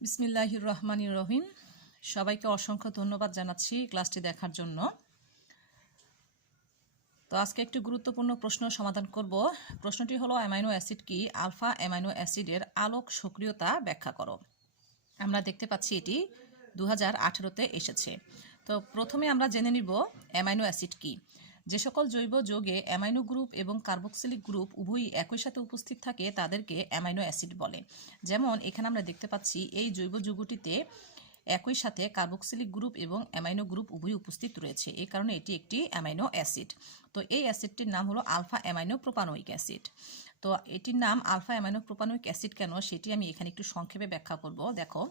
বিসমিল্লাহির রহমানির রহিম। সবাইকে অসংখ্য ধন্যবাদ জানাচ্ছি ক্লাসটি দেখার জন্য। তো আজকে একটি গুরুত্বপূর্ণ প্রশ্ন সমাধান করব। প্রশ্নটি হলো, অ্যামাইনো অ্যাসিড কি? আলফা অ্যামাইনো অ্যাসিডের আলোক সক্রিয়তা ব্যাখ্যা করো। আমরা দেখতে পাচ্ছি এটি দু হাজার এসেছে। তো প্রথমে আমরা জেনে নিব, অ্যামাইনো অ্যাসিড কি? যে সকল জৈব যৌগে অ্যামাইনো গ্রুপ এবং কার্বক্সিলিক গ্রুপ উভয়ই একই সাথে উপস্থিত থাকে, তাদেরকে অ্যামাইনো অ্যাসিড বলে। যেমন, এখানে আমরা দেখতে পাচ্ছি, এই জৈব যৌগটিতে একই সাথে কার্বক্সিলিক গ্রুপ এবং অ্যামাইনো গ্রুপ উভয়ই উপস্থিত রয়েছে। এই কারণে এটি একটি অ্যামাইনো অ্যাসিড। তো এই অ্যাসিডটির নাম হলো আলফা অ্যামাইনো প্রোপানোইক অ্যাসিড। তো এটির নাম আলফা অ্যামাইনো প্রোপানোইক অ্যাসিড কেন? সেটি আমি এখানে একটু সংক্ষেপে ব্যাখ্যা করব। দেখো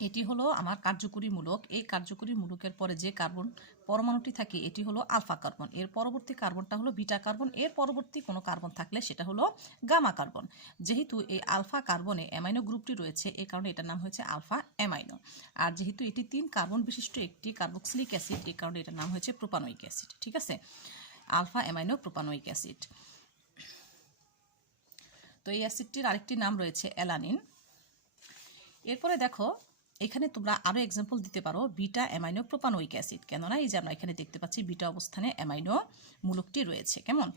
এটি হলো আমার কার্যকরী মূলক। এই কার্যকরী মূলকের পরে যে কার্বন পরমাণুটি থাকে, এটি হলো আলফা কার্বন। এর পরবর্তী কার্বনটা হলো বিটা কার্বন। এর পরবর্তী কোনো কার্বন থাকলে সেটা হলো গামা কার্বন। যেহেতু এই আলফা কার্বনে অ্যামাইনো গ্রুপটি রয়েছে এই কারণে এটার নাম হয়েছে আলফা অ্যামাইনো। আর যেহেতু এটি তিন কার্বন বিশিষ্ট একটি কার্বক্সিলিক অ্যাসিড এই কারণে এটার নাম হয়েছে প্রোপানোইক অ্যাসিড, ঠিক আছে? Alpha amino propanoic acid. তো এই অ্যাসিডটির আরেকটি নাম রয়েছে অ্যালানিন। এরপরে দেখো এখানে তোমরা আরও এক্সাম্পল দিতে পারো বিটা অ্যামাইনো প্রোপানোইক অ্যাসিড। কেননা এই যে আমরা এখানে দেখতে পাচ্ছি বিটা অবস্থানে অ্যামাইনো মূলকটি রয়েছে। কেমন?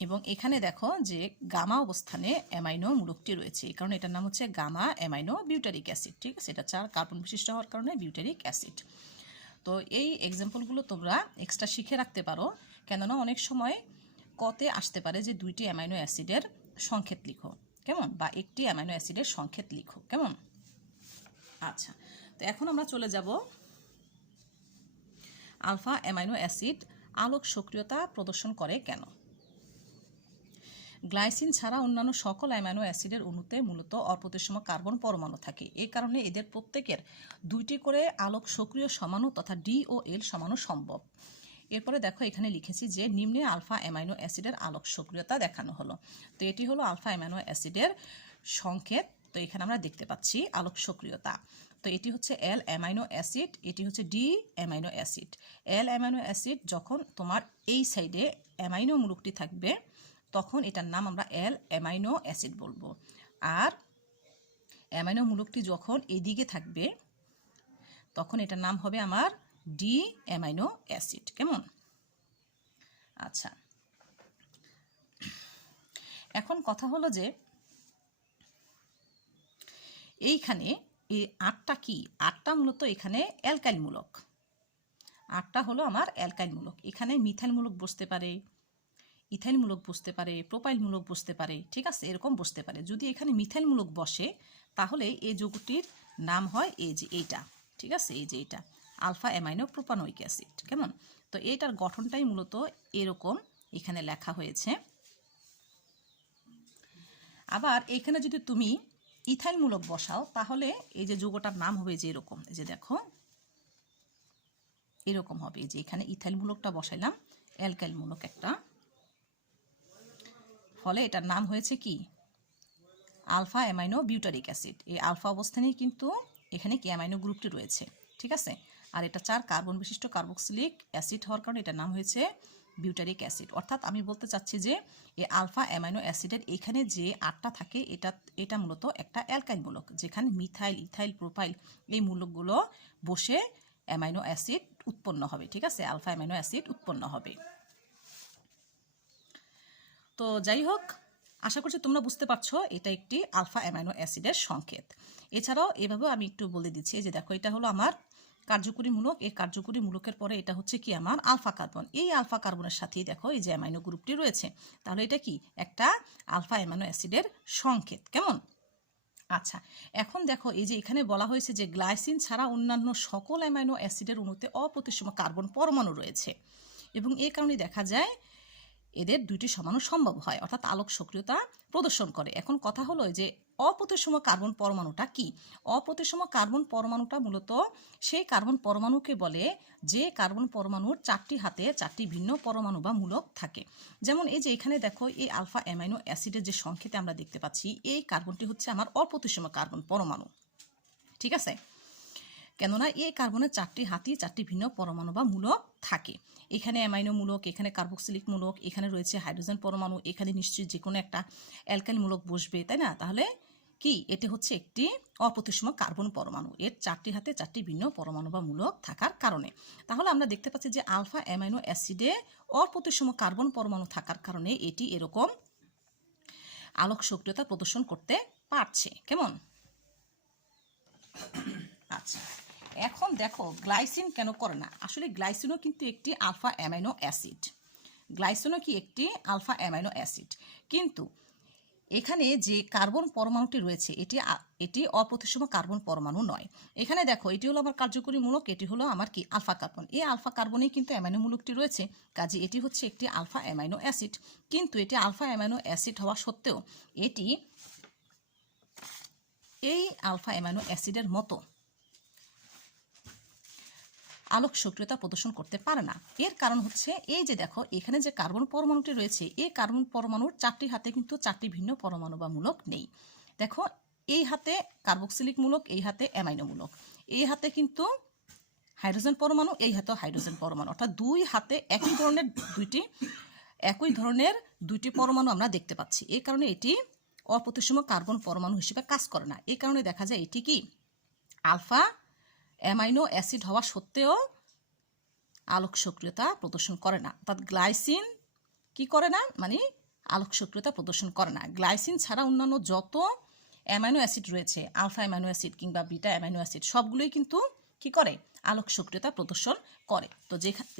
এবং এখানে দেখো যে গামা অবস্থানে অ্যামাইনো মূলকটি রয়েছে। এই কারণে এটার নাম হচ্ছে গামা অ্যামাইনো বিউটারিক অ্যাসিড, ঠিক আছে? এটা চার কার্বন বিশিষ্ট হওয়ার কারণে বিউটারিক অ্যাসিড। তো এই এক্সাম্পলগুলো তোমরা এক্সট্রা শিখে রাখতে পারো। কেননা অনেক সময় কতে আসতে পারে যে দুইটি অ্যামাইনো অ্যাসিডের সংক্ষেপ লিখো। কেমন? বা একটি অ্যামাইনো অ্যাসিডের সংক্ষেপ লিখো। কেমন? আচ্ছা তো এখন আমরা চলে যাব আলফা অ্যামাইনো অ্যাসিড আলোক সক্রিয়তা প্রদর্শন করে কেন? গ্লাইসিন ছাড়া অন্যান্য সকল অ্যামাইনো অ্যাসিডের অণুতে মূলত অপ্রতিসম কার্বন পরমাণু থাকে। এই কারণে এদের প্রত্যেকের দুইটি করে আলোক সক্রিয় সমাণু তথা ডি ও এল সমাণু সম্ভব। এরপরে দেখো, এখানে লিখেছি যে নিম্নে আলফা অ্যামাইনো অ্যাসিডের আলোক সক্রিয়তা দেখানো হলো। তো এটি হলো আলফা অ্যামাইনো অ্যাসিডের সংকেত। তো এখানে আমরা দেখতে পাচ্ছি আলোক সক্রিয়তা। তো এটি হচ্ছে এল অ্যামাইনো অ্যাসিড এটি হচ্ছে D amino acid L amino acid যখন তোমার এই সাইডে অ্যামাইনো মুলুকটি থাকবে, তখন এটার নাম আমরা এল অ্যামাইনো অ্যাসিড বলব। আর অ্যামাইনো মুলুকটি যখন এদিকে থাকবে, তখন এটার নাম হবে আমার ডি অ্যামাইনো অ্যাসিড কেমন? আচ্ছা। এখন কথা হলো যে এইখানে এই আটটা কি? আটটা মূলত এখানে অ্যালকাইলমূলক আটটা হলো আমার অ্যালকাইলমূলক এখানে মিথাইলমূলক বসতে পারে ইথাইলমূলক বসতে পারে, প্রোপাইলমূলক বসতে পারে, ঠিক আছে? এরকম বসতে পারে। যদি এখানে মিথাইলমূলক বসে, তাহলে এই যৌগটির নাম হয় এই যে এইটা, ঠিক আছে? এই যে এইটা, আলফা অ্যামাইনো প্রোপানোইক অ্যাসিড, কেমন? তো এইটার গঠনটাই মূলত এরকম এখানে লেখা হয়েছে। আবার এখানে যদি তুমি ইথাইলমূলক বসাও, তাহলে এই যে যৌগটার নাম হবে যে এরকম, এই যে দেখো, এরকম হবে। যে এখানে ইথাইলমূলকটা বসাইলাম, অ্যালকাইলমূলক একটা। ফলে এটার নাম হয়েছে কি? Alpha amino butyric acid. এই আলফা অবস্থানেই কিন্তু এখানে কি অ্যামাইনো গ্রুপটি রয়েছে, ঠিক আছে? আর এটা চার কার্বন বিশিষ্ট কার্বক্সিলিক অ্যাসিড হওয়ার কারণে এটার নাম হয়েছে বিউটারিক অ্যাসিড। অর্থাৎ আমি বলতে চাচ্ছি যে, এই আলফা অ্যামাইনো অ্যাসিডের এখানে যে আটটা থাকে, এটা এটা মূলত একটা অ্যালকাইল মূলক, যেখানে মিথাইল, ইথাইল প্রোফাইল এই মূলকগুলো বসে অ্যামাইনো অ্যাসিড উৎপন্ন হবে, ঠিক আছে? আলফা অ্যামাইনো অ্যাসিড উৎপন্ন হবে। তো যাই হোক, আশা করছি তোমরা বুঝতে পারছ, এটা একটি আলফা অ্যামাইনো অ্যাসিডের সংকেত। এছাড়াও এভাবেও আমি একটু বলে দিচ্ছি যে দেখো, এটা হলো আমার কার্যকরী মূলক, এই কার্যকরী মূলকের পরে এটা হচ্ছে কি আমার আলফা কার্বন। এই আলফা কার্বনের সাথেই দেখো এই যে অ্যামাইনো গ্রুপটি রয়েছে। তাহলে এটা কি? একটা আলফা অ্যামাইনো অ্যাসিডের সংকেত। কেমন? আচ্ছা এখন দেখো এই যে এখানে বলা হয়েছে যে গ্লাইসিন ছাড়া অন্যান্য সকল অ্যামাইনো অ্যাসিডের অণুতে অপ্রতিসম কার্বন পরমাণু রয়েছে। এবং এই কারণে দেখা যায় এদের দুইটি সমানু সম্ভব হয়। অর্থাৎ আলোক সক্রিয়তা প্রদর্শন করে। এখন কথা হলো যে, অপ্রতিসম কার্বন পরমাণুটা কি? অপ্রতিসম কার্বন পরমাণুটা মূলত সেই কার্বন পরমাণুকে বলে যে কার্বন পরমাণুর চারটি হাতে চারটি ভিন্ন পরমাণু বা মূলক থাকে। যেমন এই যে এখানে দেখো, এই আলফা অ্যামাইনো অ্যাসিডের যে সংকেতে আমরা দেখতে পাচ্ছি, এই কার্বনটি হচ্ছে আমার অপ্রতিসম কার্বন পরমাণু। ঠিক আছে? কেননা এই কার্বনের চারটি হাতি চারটি ভিন্ন পরমাণু বা মূলক থাকে। এখানে অ্যামাইনো মূলক, এখানে কার্বক্সিলিক মূলক, এখানে রয়েছে হাইড্রোজেন পরমাণু, এখানে নিশ্চয়ই যে কোনো একটা অ্যালকাইল মূলক বসবে, তাই না? তাহলে কি? এটি হচ্ছে একটি অপ্রতিসম কার্বন পরমাণু। এর চারটি হাতে চারটি ভিন্ন পরমাণু বা মূলক থাকার কারণে। তাহলে আমরা দেখতে পাচ্ছি যে আলফা অ্যামাইনো অ্যাসিডে অপ্রতিসম কার্বন পরমাণু থাকার কারণে এটি এরকম আলোক সক্রিয়তা প্রদর্শন করতে পারছে। কেমন? আচ্ছা এখন দেখো গ্লাইসিন কেন করে না? আসলে গ্লাইসিনও কিন্তু একটি আলফা অ্যামাইনো অ্যাসিড গ্লাইসিনও কি একটি আলফা অ্যামাইনো অ্যাসিড কিন্তু এখানে যে কার্বন পরমাণুটি রয়েছে, এটি এটি অপ্রতিসম কার্বন পরমাণু নয়। এখানে দেখো, এটি হলো আমার কার্যকরী মূলক, এটি হলো আমার কি আলফা কার্বন এই আলফা কার্বনেই কিন্তু অ্যামাইনো মূলকটি রয়েছে, কাজে এটি হচ্ছে একটি আলফা অ্যামাইনো অ্যাসিড কিন্তু এটি আলফা অ্যামাইনো অ্যাসিড হওয়া সত্ত্বেও এটি এই আলফা অ্যামাইনো অ্যাসিডের মতো। আলোক সক্রিয়তা প্রদর্শন করতে পারে না। এর কারণ হচ্ছে, এই যে দেখো, এখানে যে কার্বন পরমাণুটি রয়েছে, এই কার্বন পরমাণুর চারটি হাতে কিন্তু চারটি ভিন্ন পরমাণু বা মূলক নেই। দেখো, এই হাতে কার্বক্সিলিক মূলক, এই হাতে অ্যামাইনো মূলক। এই হাতে কিন্তু হাইড্রোজেন পরমাণু, এই হাতেও হাইড্রোজেন পরমাণু। অর্থাৎ দুই হাতে একই ধরনের দুইটি, একই ধরনের দুইটি পরমাণু আমরা দেখতে পাচ্ছি। এই কারণে এটি অপ্রতিসম কার্বন পরমাণু হিসেবে কাজ করে না। এই কারণে দেখা যায় এটি কি? আলফা অ্যামাইনো অ্যাসিড হওয়া সত্ত্বেও আলোক সক্রিয়তা প্রদর্শন করে না। অর্থাৎ গ্লাইসিন কি করে না? মানে আলোক সক্রিয়তা প্রদর্শন করে না। গ্লাইসিন ছাড়া অন্যান্য যত অ্যামাইনো অ্যাসিড রয়েছে, আলফা অ্যামাইনো অ্যাসিড কিংবা বিটা অ্যামাইনো অ্যাসিড, সবগুলোই কিন্তু কি করে? আলোক সক্রিয়তা প্রদর্শন করে। তো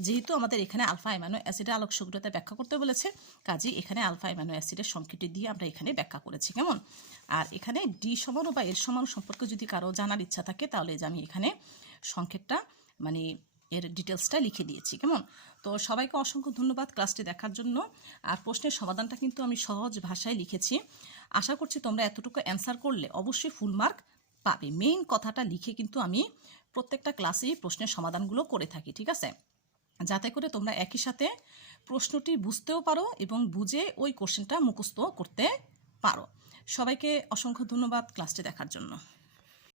যেহেতু আমাদের এখানে আলফা অ্যামাইনো অ্যাসিডের আলোক সক্রিয়তা ব্যাখ্যা করতে বলেছে কাজেই এখানে আলফা অ্যামাইনো অ্যাসিডের সংখ্যাটি দিয়ে আমরা এখানে ব্যাখ্যা করেছি। কেমন? আর এখানে ডি সমাণু বা এর সমাণু সম্পর্কে যদি কারও জানার ইচ্ছা থাকে, তাহলে যে আমি এখানে সংক্ষেপটা মানে এর ডিটেলসটা লিখে দিয়েছি। কেমন? তো সবাইকে অসংখ্য ধন্যবাদ ক্লাসটি দেখার জন্য। আর প্রশ্নের সমাধানটা কিন্তু আমি সহজ ভাষায় লিখেছি। আশা করছি তোমরা এতটুকু অ্যান্সার করলে অবশ্যই ফুল মার্ক পাবে। মেইন কথাটা লিখে কিন্তু আমি প্রত্যেকটা ক্লাসে প্রশ্নের সমাধানগুলো করে থাকি, ঠিক আছে? যাতে করে তোমরা একই সাথে প্রশ্নটি বুঝতেও পারো এবং বুঝে ওই কোশ্চেনটা মুখস্থ করতে পারো। সবাইকে অসংখ্য ধন্যবাদ ক্লাসটি দেখার জন্য।